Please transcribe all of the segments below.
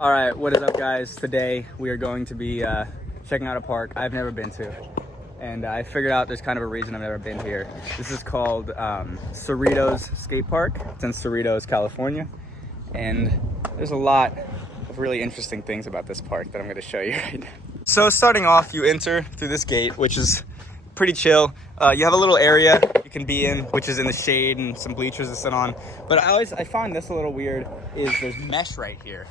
All right, what is up, guys? Today we are going to be checking out a park I've never been to, and I figured out there's kind of a reason I've never been here. This is called Cerritos Skate Park. It's in Cerritos, California, and there's a lot of really interesting things about this park that I'm going to show you right now. So starting off, you enter through this gate, which is pretty chill. You have a little area you can be in, which is in the shade and some bleachers to sit on. But I find this a little weird is there's mesh right here.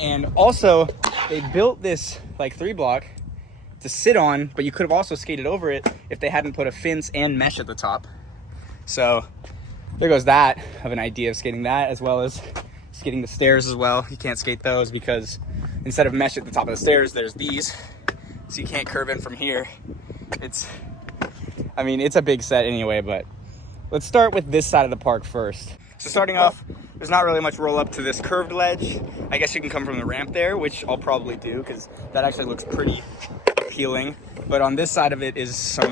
And also, they built this like 3-block to sit on, but you could have also skated over it if they hadn't put a fence and mesh at the top. So there goes that of an idea of skating that, as well as skating the stairs as well. You can't skate those because instead of mesh at the top of the stairs, there's these, so you can't curve in from here. It's a big set anyway, but let's start with this side of the park first. So starting off, there's not really much roll up to this curved ledge. I guess you can come from the ramp there, which I'll probably do because that actually looks pretty appealing. But on this side of it is some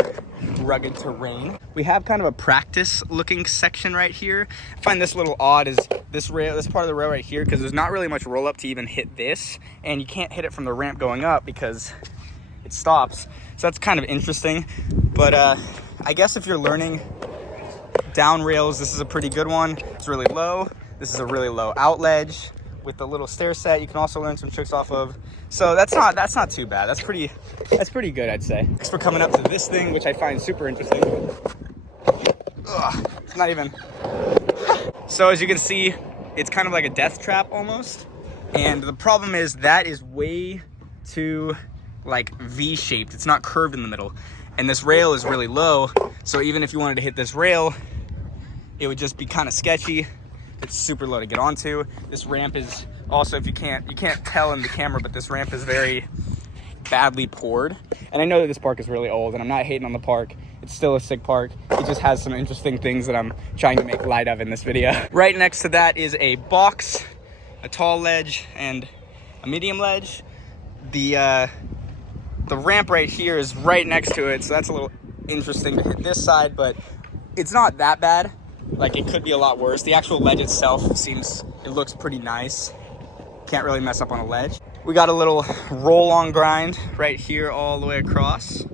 rugged terrain. We have kind of a practice looking section right here. I find this a little odd is this part of the rail right here, because there's not really much roll up to even hit this, and you can't hit it from the ramp going up because it stops. So that's kind of interesting. But I guess if you're learning down rails, this is a pretty good one. It's really low. This is a really low out ledge with the little stair set you can also learn some tricks off of. So that's not too bad. That's pretty good, I'd say. Next, we're coming up to this thing, which I find super interesting. Ugh, it's not even. So as you can see, it's kind of like a death trap almost. And the problem is that is way too like V-shaped. It's not curved in the middle. And this rail is really low. So even if you wanted to hit this rail, it would just be kind of sketchy. It's super low to get onto. This ramp is also, if you can't tell in the camera, but this ramp is very badly poured. And I know that this park is really old, and I'm not hating on the park. It's still a sick park. It just has some interesting things that I'm trying to make light of in this video. Right next to that is a box, a tall ledge, and a medium ledge. The ramp right here is right next to it, so that's a little interesting to hit this side, but it's not that bad. Like, it could be a lot worse. The actual ledge itself it looks pretty nice. Can't really mess up on a ledge. We got a little roll-on grind right here all the way across.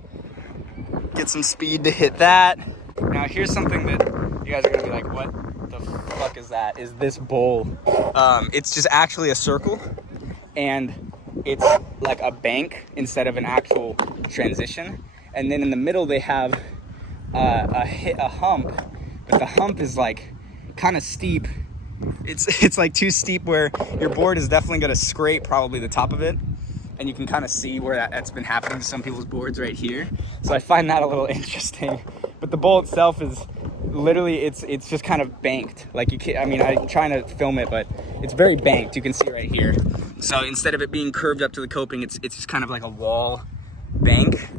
Get some speed to hit that. Now, here's something that you guys are gonna be like, what the fuck is that? Is this bowl? It's just actually a circle, and it's like a bank instead of an actual transition. And then in the middle, they have a hump. But the hump is like kind of steep. It's like too steep where your board is definitely going to scrape probably the top of it. And you can kind of see where that's been happening to some people's boards right here. So I find that a little interesting. But the bowl itself is literally, it's just kind of banked. Like you can't, I'm trying to film it, but it's very banked. You can see right here. So instead of it being curved up to the coping, it's just kind of like a wall bank.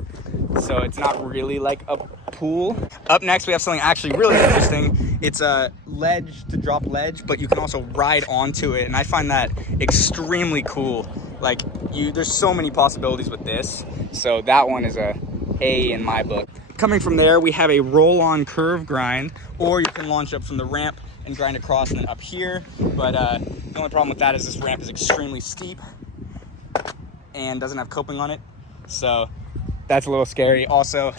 So it's not really like a pool. Up next, we have something actually really interesting. It's a ledge to drop ledge, but you can also ride onto it. And I find that extremely cool. Like, there's so many possibilities with this. So that one is a A in my book. Coming from there, we have a roll-on curve grind, or you can launch up from the ramp and grind across and then up here. But the only problem with that is this ramp is extremely steep and doesn't have coping on it. So that's a little scary. Also,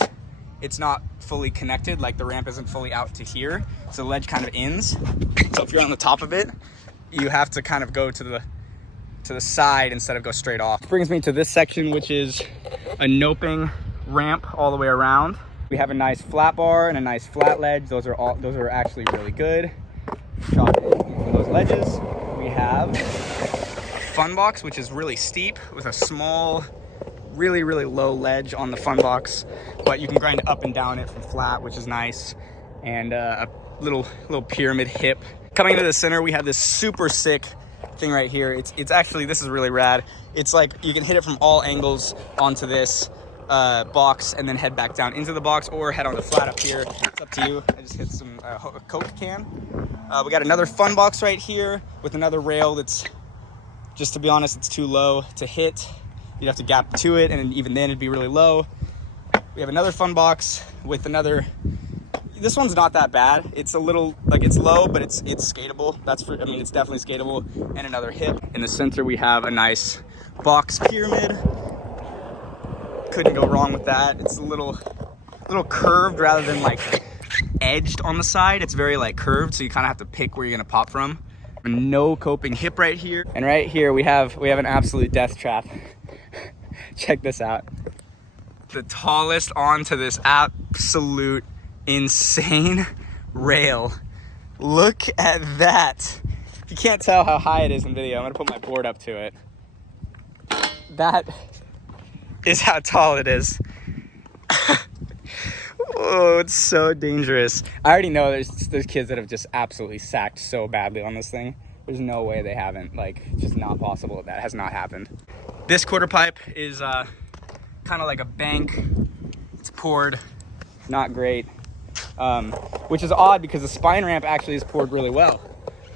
it's not fully connected, like the ramp isn't fully out to here, so the ledge kind of ends. So if you're on the top of it, you have to kind of go to the side instead of go straight off. Which brings me to this section, which is a noping ramp all the way around. We have a nice flat bar and a nice flat ledge. Those are actually really good. Drop in from those ledges. We have fun box, which is really steep with a small, really low ledge on the fun box, but you can grind up and down it from flat, which is nice. And a little pyramid hip. Coming into the center, we have this super sick thing right here. It's actually, this is really rad. It's like you can hit it from all angles onto this box and then head back down into the box, or head on the flat up here. It's up to you. I just hit some Coke can. We got another fun box right here with another rail that's, just to be honest, it's too low to hit. You'd have to gap to it, and even then it'd be really low. We have another fun box with another this one's not that bad. It's a little, like, it's low, but it's skatable. I mean, it's definitely skatable. And another hip. In the center, we have a nice box pyramid. Couldn't go wrong with that. It's a little curved rather than like edged on the side. It's very like curved, so you kind of have to pick where you're gonna pop from. No coping hip right here. And right here we have an absolute death trap. Check this out. The tallest onto this absolute insane rail. Look at that. You can't tell how high it is in video. I'm gonna put my board up to it. That is how tall it is. Oh, it's so dangerous. I already know there's kids that have just absolutely sacked so badly on this thing. There's no way they haven't. Like, just not possible. That has not happened. This quarter pipe is kind of like a bank. It's poured, not great. Which is odd because the spine ramp actually is poured really well.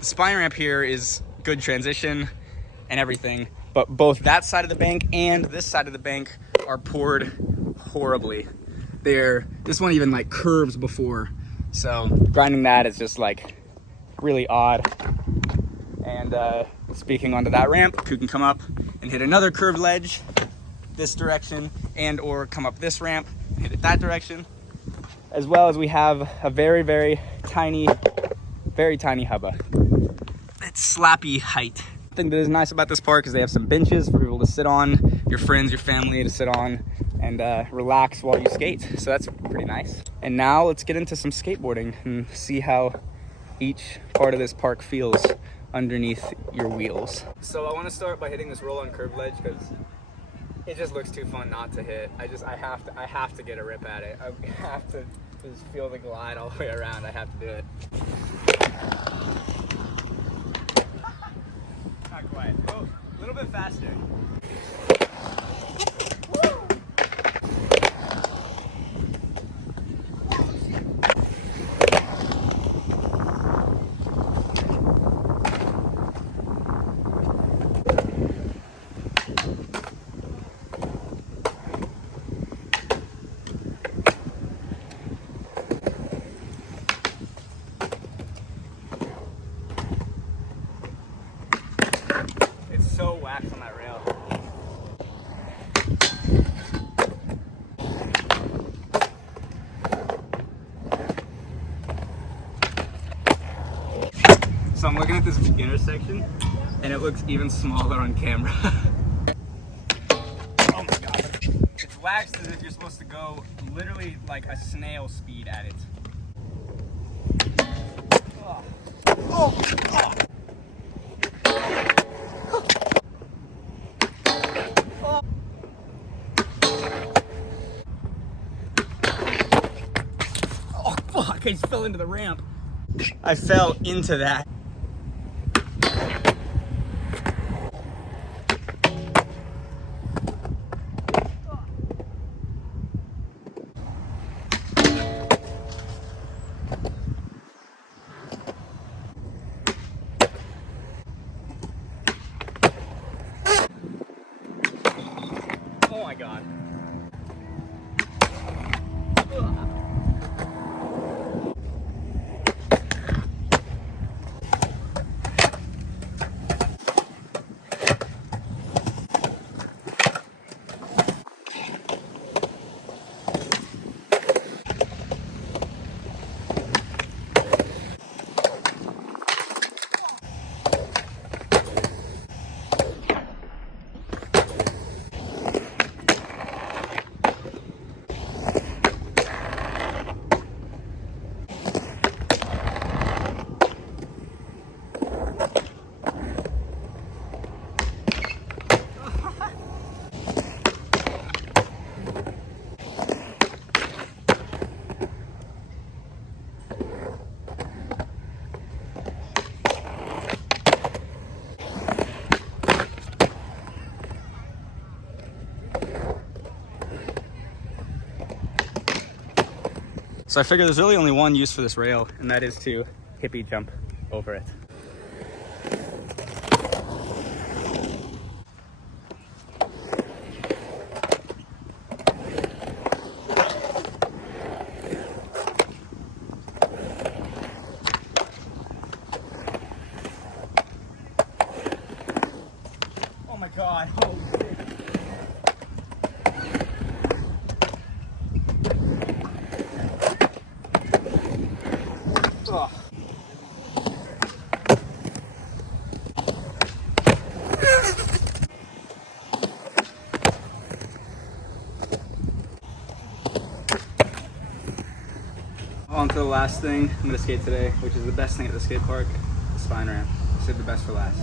The spine ramp here is good transition and everything, but both that side of the bank and this side of the bank are poured horribly. This one even like curves before, so grinding that is just like really odd. And speaking onto that ramp, you can come up and hit another curved ledge this direction, and or come up this ramp and hit it that direction, as well as we have a very tiny hubba. It's slappy height. The thing that is nice about this park is they have some benches for people to sit on, your friends, your family to sit on and relax while you skate. So that's pretty nice. And now let's get into some skateboarding and see how each part of this park feels underneath your wheels. So I want to start by hitting this roll on curved ledge because it just looks too fun not to hit. I have to get a rip at it. I have to just feel the glide all the way around. I have to do it. Not quite. Go a little bit faster. So waxed on that rail. So I'm looking at this beginner section and it looks even smaller on camera. Oh my god. It's waxed as if you're supposed to go literally like a snail speed at it. Oh. Oh. Oh. Fuck, I just fell into the ramp. I fell into that. Oh my god. So I figure there's really only one use for this rail, and that is to hippie jump over it. God. Holy shit. Oh. On to the last thing I'm gonna skate today, which is the best thing at the skate park, the spine ramp. I said the best for last.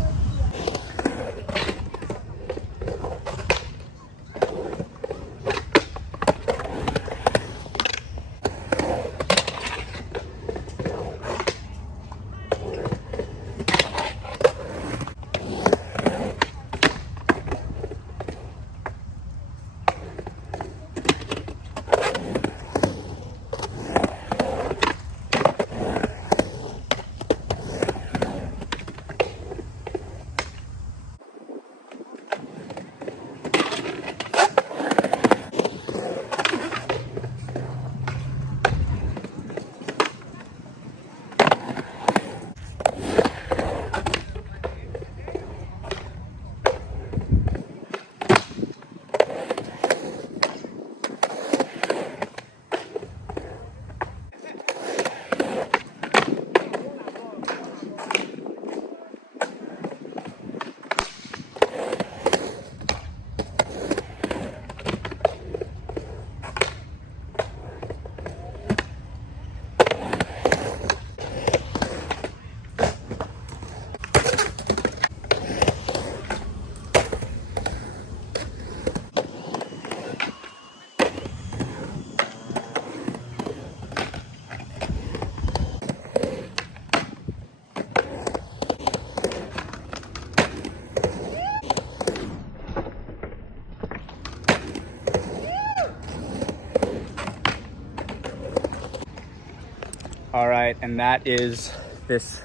All right, and that is this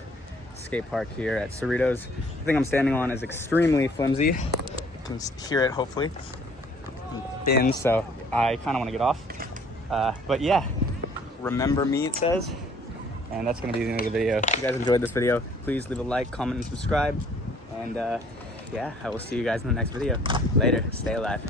skate park here at Cerritos. The thing I'm standing on is extremely flimsy. You can hear it, hopefully. Thin, so I kind of want to get off. But yeah, remember me, it says. And that's gonna be the end of the video. If you guys enjoyed this video, please leave a like, comment, and subscribe. And yeah, I will see you guys in the next video. Later, stay alive.